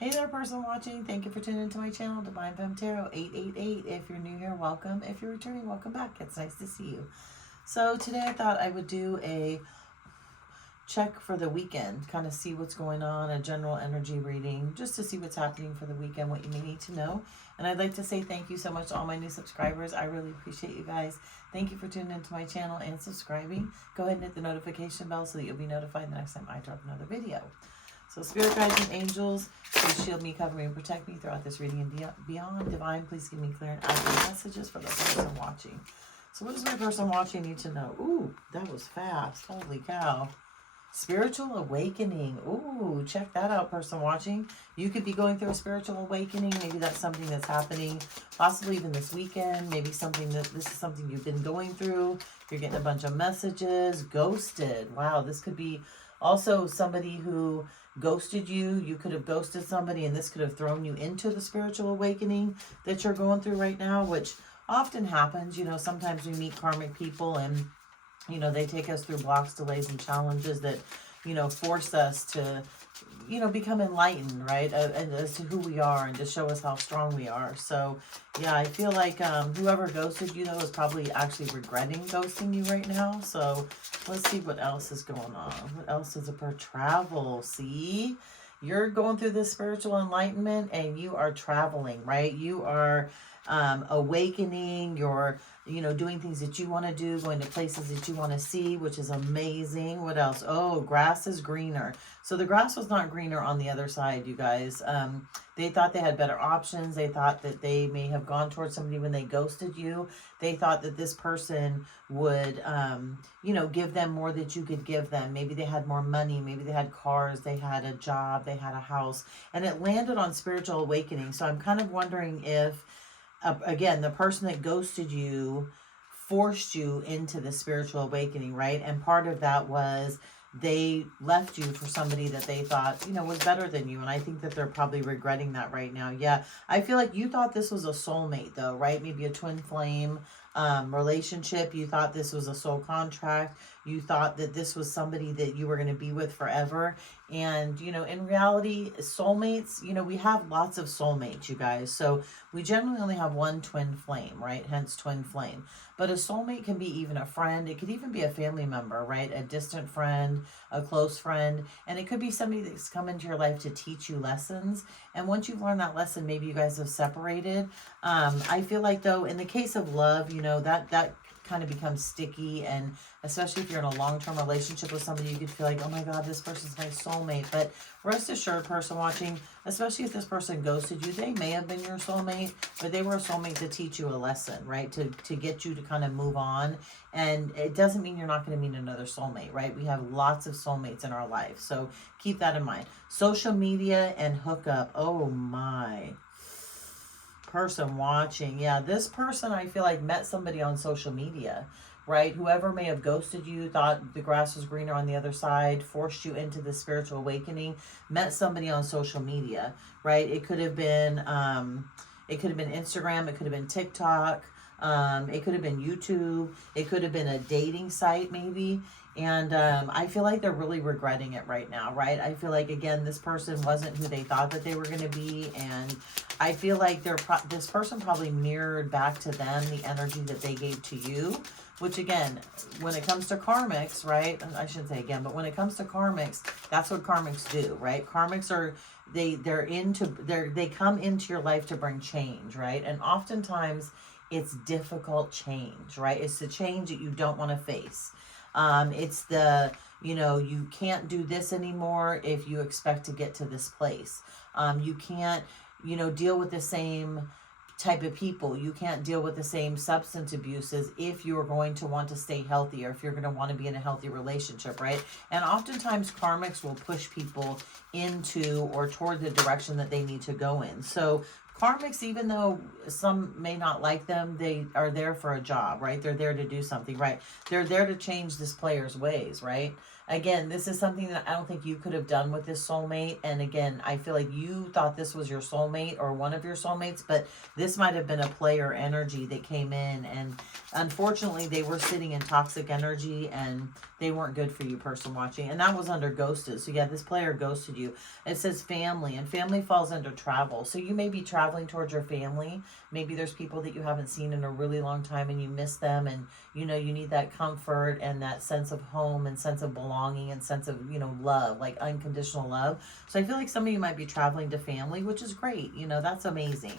Hey there, person watching. Thank you for tuning into my channel, Divine Femme Tarot 888. If you're new here, welcome. If you're returning, welcome back. It's nice to see you. So today I thought I would do a check for the weekend, kind of see what's going on, a general energy reading, just to see what's happening for the weekend, what you may need to know. And I'd like to say thank you so much to all my new subscribers. I really appreciate you guys. Thank you for tuning into my channel and subscribing. Go ahead and hit the notification bell so that you'll be notified the next time I drop another video. So spirit guides and angels, please shield me, cover me, and protect me throughout this reading and beyond. Divine, please give me clear and accurate messages for the person watching. So what does my person watching need to know? Ooh, that was fast. Holy cow. Spiritual awakening. Ooh, check that out, person watching. You could be going through a spiritual awakening. Maybe that's something that's happening possibly even this weekend. Maybe this is something you've been going through. You're getting a bunch of messages. Ghosted. Wow, this could be also somebody who ghosted you. You could have ghosted somebody, and this could have thrown you into the spiritual awakening that you're going through right now, which often happens. You know, sometimes we meet karmic people and you know, they take us through blocks, delays, and challenges that, you know, force us to, you know, become enlightened, right? And as to who we are and to show us how strong we are. So, yeah, I feel like whoever ghosted you, though, is probably actually regretting ghosting you right now. So let's see what else is going on. What else is it for travel? See? You're going through this spiritual enlightenment and you are traveling, right? You are awakening. You're, you know, doing things that you want to do, going to places that you want to see, which is amazing. What else? Oh, grass is greener. So the grass was not greener on the other side, you guys. They thought they had better options. They thought that they may have gone towards somebody when they ghosted you. They thought that this person would, you know, give them more that you could give them. Maybe they had more money. Maybe they had cars. They had a job. They had a house. And it landed on spiritual awakening. So I'm kind of wondering if, again, the person that ghosted you forced you into the spiritual awakening, right? And part of that was they left you for somebody that they thought, you know, was better than you. And I think that they're probably regretting that right now. Yeah, I feel like you thought this was a soulmate, though, right? Maybe a twin flame relationship. You thought this was a soul contract. You thought that this was somebody that you were going to be with forever. And, you know, in reality, soulmates, you know, we have lots of soulmates, you guys. So we generally only have one twin flame, right? Hence twin flame. But a soulmate can be even a friend. It could even be a family member, right? A distant friend, a close friend. And it could be somebody that's come into your life to teach you lessons. And once you've learned that lesson, maybe you guys have separated. I feel like, though, in the case of love, you know, that kind of becomes sticky, and especially if you're in a long-term relationship with somebody, you could feel like, oh my god, this person's my soulmate. But rest assured, person watching, especially if this person ghosted you, they may have been your soulmate, but they were a soulmate to teach you a lesson, right? To get you to kind of move on. And it doesn't mean you're not going to meet another soulmate, right? We have lots of soulmates in our life, so keep that in mind. Social media and hookup, oh my. Person watching, yeah, this person I feel like met somebody on social media, right? Whoever may have ghosted you, thought the grass was greener on the other side, forced you into the spiritual awakening, met somebody on social media, right? It could have been Instagram, it could have been TikTok, it could have been YouTube, it could have been a dating site maybe. And I feel like they're really regretting it right now, right? I feel like, again, this person wasn't who they thought that they were going to be. And I feel like this person probably mirrored back to them the energy that they gave to you. Which, again, when it comes to karmics, right? I shouldn't say again, but when it comes to karmics, that's what karmics do, right? Karmics are, they come into your life to bring change, right? And oftentimes it's difficult change, right? It's the change that you don't want to face. It's the, you know, you can't do this anymore if you expect to get to this place. You can't, you know, deal with the same type of people. You can't deal with the same substance abuses if you're going to want to stay healthy, or if you're going to want to be in a healthy relationship, right? And oftentimes karmics will push people into or toward the direction that they need to go in. So karmics, even though some may not like them, they are there for a job, right? They're there to do something, right? They're there to change this player's ways, right? Again, this is something that I don't think you could have done with this soulmate. And again, I feel like you thought this was your soulmate or one of your soulmates, but this might have been a player energy that came in. And unfortunately, they were sitting in toxic energy and they weren't good for you, person watching. And that was under ghosted. So yeah, this player ghosted you. It says family, and family falls under travel. So you may be traveling towards your family. Maybe there's people that you haven't seen in a really long time and you miss them, and you know you need that comfort and that sense of home and sense of belonging and sense of, you know, love, like unconditional love. So I feel like some of you might be traveling to family, which is great. You know, that's amazing.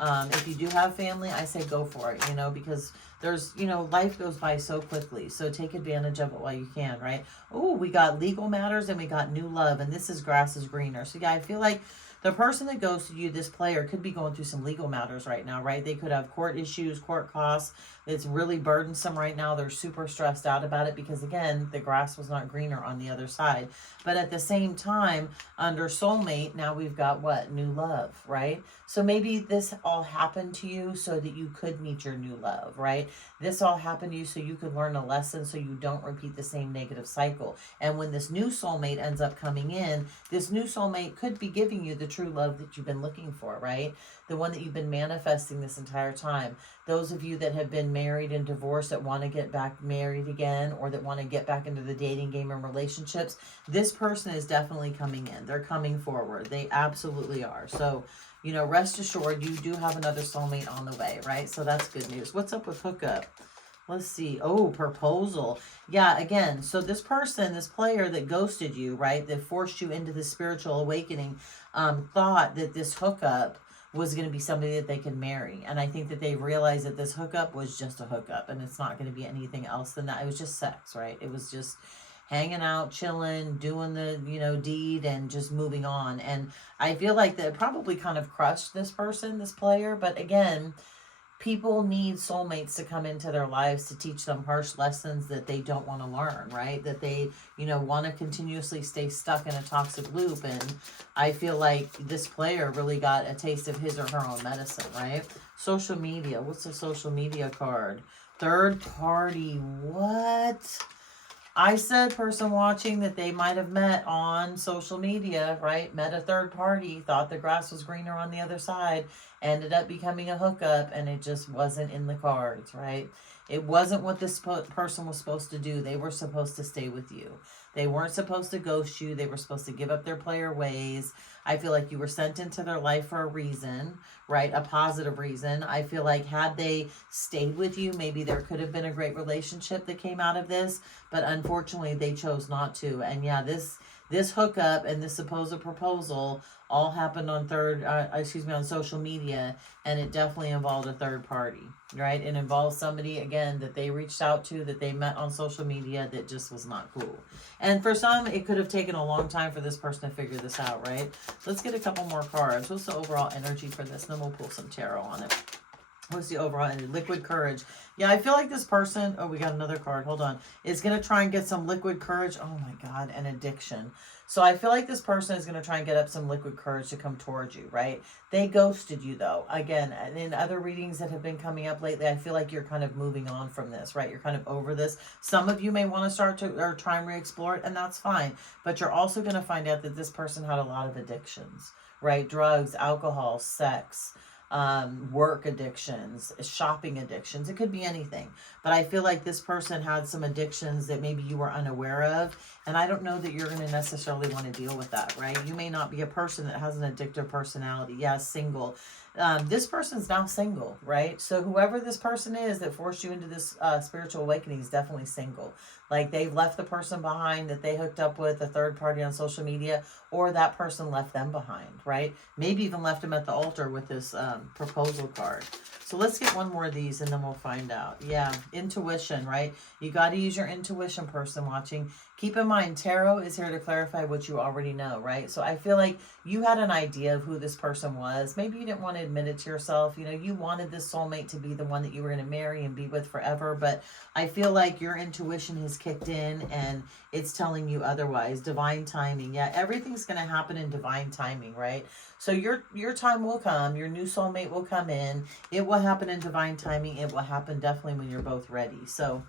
If you do have family, I say go for it, you know, because there's, you know, life goes by so quickly. So take advantage of it while you can, right? Oh, we got legal matters and we got new love, and this is grass is greener. So yeah, I feel like the person that goes to you, this player, could be going through some legal matters right now, right? They could have court issues, court costs. It's really burdensome right now. They're super stressed out about it because, again, the grass was not greener on the other side. But at the same time, under soulmate, now we've got what? New love, right? So maybe this all happened to you so that you could meet your new love, right? This all happened to you so you could learn a lesson so you don't repeat the same negative cycle. And when this new soulmate ends up coming in, this new soulmate could be giving you the true love that you've been looking for, right? The one that you've been manifesting this entire time. Those of you that have been married and divorced that want to get back married again, or that want to get back into the dating game and relationships, this person is definitely coming in. They're coming forward. They absolutely are. So, you know, rest assured, you do have another soulmate on the way, right? So that's good news. What's up with hookup? Let's see. Oh, proposal. Yeah, again, so this person, this player that ghosted you, right, that forced you into the spiritual awakening, thought that this hookup was going to be somebody that they could marry. And I think that they realized that this hookup was just a hookup and it's not going to be anything else than that. It was just sex, right? It was just hanging out, chilling, doing the, you know, deed and just moving on. And I feel like that probably kind of crushed this person, this player. But again, people need soulmates to come into their lives to teach them harsh lessons that they don't want to learn, right? That they, you know, want to continuously stay stuck in a toxic loop. And I feel like this player really got a taste of his or her own medicine, right? Social media. What's the social media card? Third party. What? I said, person watching, that they might have met on social media, right? Met a third party, thought the grass was greener on the other side, ended up becoming a hookup, and it just wasn't in the cards, right? It wasn't what this person was supposed to do. They were supposed to stay with you. They weren't supposed to ghost you. They were supposed to give up their player ways. I feel like you were sent into their life for a reason, right? A positive reason. I feel like had they stayed with you, maybe there could have been a great relationship that came out of this, but unfortunately they chose not to. And yeah, this hookup and this supposed proposal all happened on on social media, and it definitely involved a third party, right? It involved somebody, again, that they reached out to, that they met on social media, that just was not cool. And for some, it could have taken a long time for this person to figure this out, right? Let's get a couple more cards. What's the overall energy for this? And then we'll pull some tarot on it. What's the overall energy? Liquid courage. Yeah, I feel like this person, oh, we got another card. Hold on. Is going to try and get some liquid courage. Oh my God, and addiction. So I feel like this person is going to try and get up some liquid courage to come towards you, right? They ghosted you though. Again, in other readings that have been coming up lately, I feel like you're kind of moving on from this, right? You're kind of over this. Some of you may want to start to, or try and re-explore it, and that's fine. But you're also going to find out that this person had a lot of addictions, right? Drugs, alcohol, sex, work addictions, shopping addictions. It could be anything. But I feel like this person had some addictions that maybe you were unaware of. And I don't know that you're going to necessarily want to deal with that, right? You may not be a person that has an addictive personality. Yeah, single. This person's now single, right? So whoever this person is that forced you into this spiritual awakening is definitely single. Like they've left the person behind that they hooked up with, a third party on social media, or that person left them behind, right? Maybe even left them at the altar with this proposal card. So let's get one more of these and then we'll find out. Yeah, intuition, right? You got to use your intuition, person watching. Keep in mind, tarot is here to clarify what you already know, right? So I feel like you had an idea of who this person was. Maybe you didn't want to admit it to yourself. You know, you wanted this soulmate to be the one that you were going to marry and be with forever. But I feel like your intuition has kicked in and it's telling you otherwise. Divine timing. Yeah, everything's going to happen in divine timing, right? So your time will come. Your new soulmate will come in. It will happen in divine timing. It will happen definitely when you're both ready. So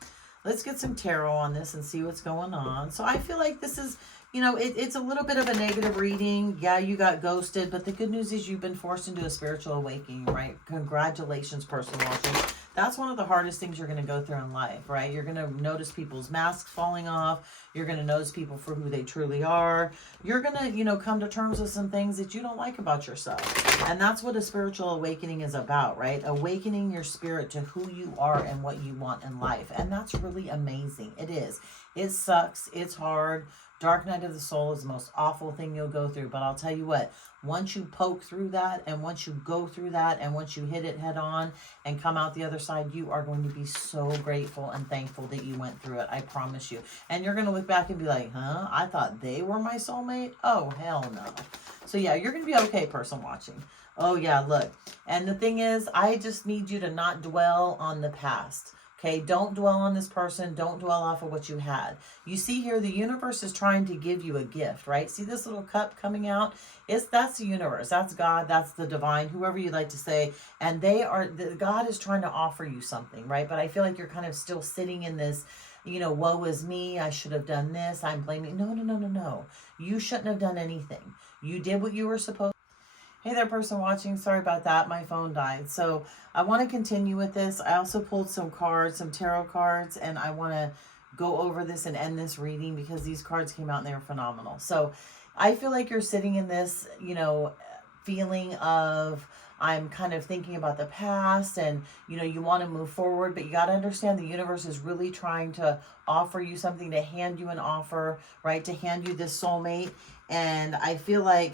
let's get some tarot on this and see what's going on. So I feel like this is, you know, it's a little bit of a negative reading. Yeah, you got ghosted, but the good news is you've been forced into a spiritual awakening, right? Congratulations, person watching. That's one of the hardest things you're going to go through in life, right? You're going to notice people's masks falling off. You're going to notice people for who they truly are. You're going to, you know, come to terms with some things that you don't like about yourself. And that's what a spiritual awakening is about, right? Awakening your spirit to who you are and what you want in life. And that's really amazing. It is. It sucks. It's hard. Dark night of the soul is the most awful thing you'll go through. But I'll tell you what, once you poke through that, and once you go through that, and once you hit it head on and come out the other side, you are going to be so grateful and thankful that you went through it. I promise you. And you're going to look back and be like, huh? I thought they were my soulmate? Oh, hell no. So yeah, you're going to be okay, person watching. Oh yeah, look. And the thing is, I just need you to not dwell on the past. Okay, don't dwell on this person. Don't dwell off of what you had. You see here, the universe is trying to give you a gift, right? See this little cup coming out? That's the universe. That's God. That's the divine, whoever you like to say. And God is trying to offer you something, right? But I feel like you're kind of still sitting in this, you know, woe is me. I should have done this. I'm blaming. No. You shouldn't have done anything. You did what you were supposed to. Hey there, person watching. Sorry about that. My phone died. So I want to continue with this. I also pulled some cards, some tarot cards, and I want to go over this and end this reading because these cards came out and they were phenomenal. So I feel like you're sitting in this, you know, feeling of, I'm kind of thinking about the past and, you know, you want to move forward, but you got to understand the universe is really trying to offer you something, to hand you an offer, right? To hand you this soulmate. And I feel like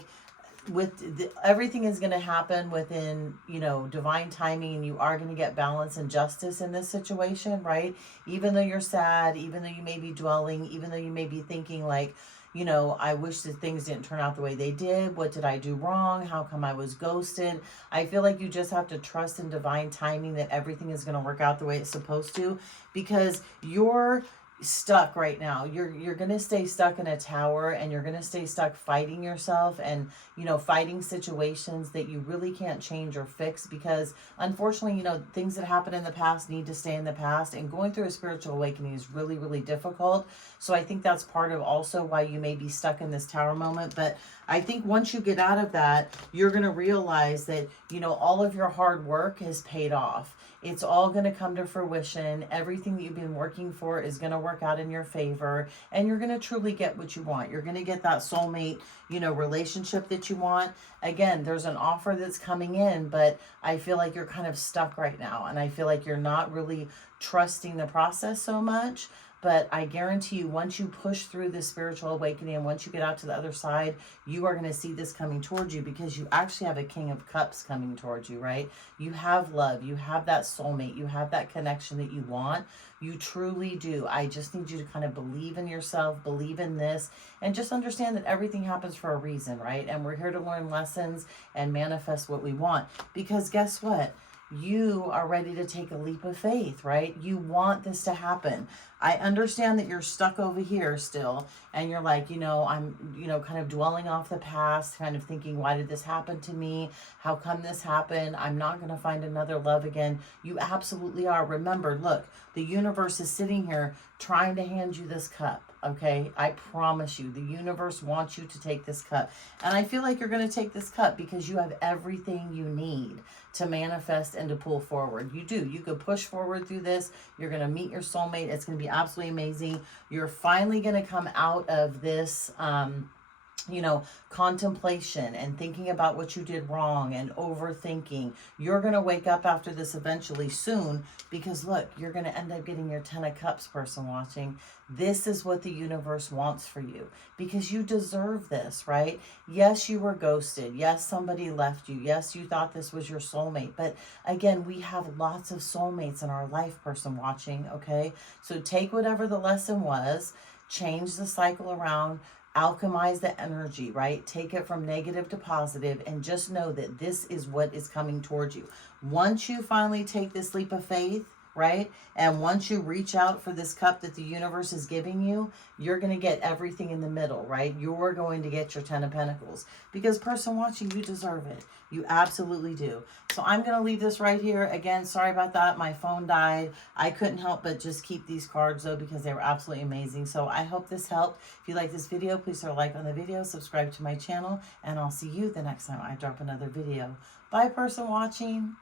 everything is going to happen within, you know, divine timing, and you are going to get balance and justice in this situation, right? Even though you're sad, even though you may be dwelling, even though you may be thinking like, you know, I wish that things didn't turn out the way they did. What did I do wrong? How come I was ghosted? I feel like you just have to trust in divine timing that everything is going to work out the way it's supposed to, because you're stuck right now. You're going to stay stuck in a tower, and you're going to stay stuck fighting yourself and, you know, fighting situations that you really can't change or fix, because unfortunately, you know, things that happened in the past need to stay in the past, and going through a spiritual awakening is really, really difficult. So I think that's part of also why you may be stuck in this tower moment. But I think once you get out of that, you're going to realize that, you know, all of your hard work has paid off. It's all going to come to fruition. Everything that you've been working for is going to work out in your favor, and you're going to truly get what you want. You're going to get that soulmate, you know, relationship that you want. Again, there's an offer that's coming in, but I feel like you're kind of stuck right now, and I feel like you're not really trusting the process so much. But I guarantee you, once you push through this spiritual awakening and once you get out to the other side, you are going to see this coming towards you, because you actually have a King of Cups coming towards you, right? You have love. You have that soulmate. You have that connection that you want. You truly do. I just need you to kind of believe in yourself, believe in this, and just understand that everything happens for a reason, right? And we're here to learn lessons and manifest what we want. Because guess what? You are ready to take a leap of faith, right? You want this to happen. I understand that you're stuck over here still, and you're like, you know, I'm, you know, kind of dwelling off the past, kind of thinking, why did this happen to me? How come this happened? I'm not going to find another love again. You absolutely are. Remember, look, the universe is sitting here trying to hand you this cup. Okay, I promise you, the universe wants you to take this cup. And I feel like you're going to take this cup because you have everything you need to manifest and to pull forward. You do. You could push forward through this. You're going to meet your soulmate. It's going to be absolutely amazing. You're finally going to come out of this, you know, contemplation and thinking about what you did wrong and overthinking. You're going to wake up after this eventually soon, because look, you're going to end up getting your 10 of Cups, person watching. This is what the universe wants for you, because you deserve this, right? Yes, you were ghosted. Yes, somebody left you. Yes, you thought this was your soulmate. But again, we have lots of soulmates in our life, person watching, okay? So take whatever the lesson was, change the cycle around, alchemize the energy, right? Take it from negative to positive, and just know that this is what is coming towards you. Once you finally take this leap of faith, right? And once you reach out for this cup that the universe is giving you, you're going to get everything in the middle, right? You're going to get your 10 of Pentacles because person watching, you deserve it. You absolutely do. So I'm going to leave this right here. Again, sorry about that. My phone died. I couldn't help but just keep these cards though because they were absolutely amazing. So I hope this helped. If you like this video, please throw a like on the video, subscribe to my channel, and I'll see you the next time I drop another video. Bye, person watching.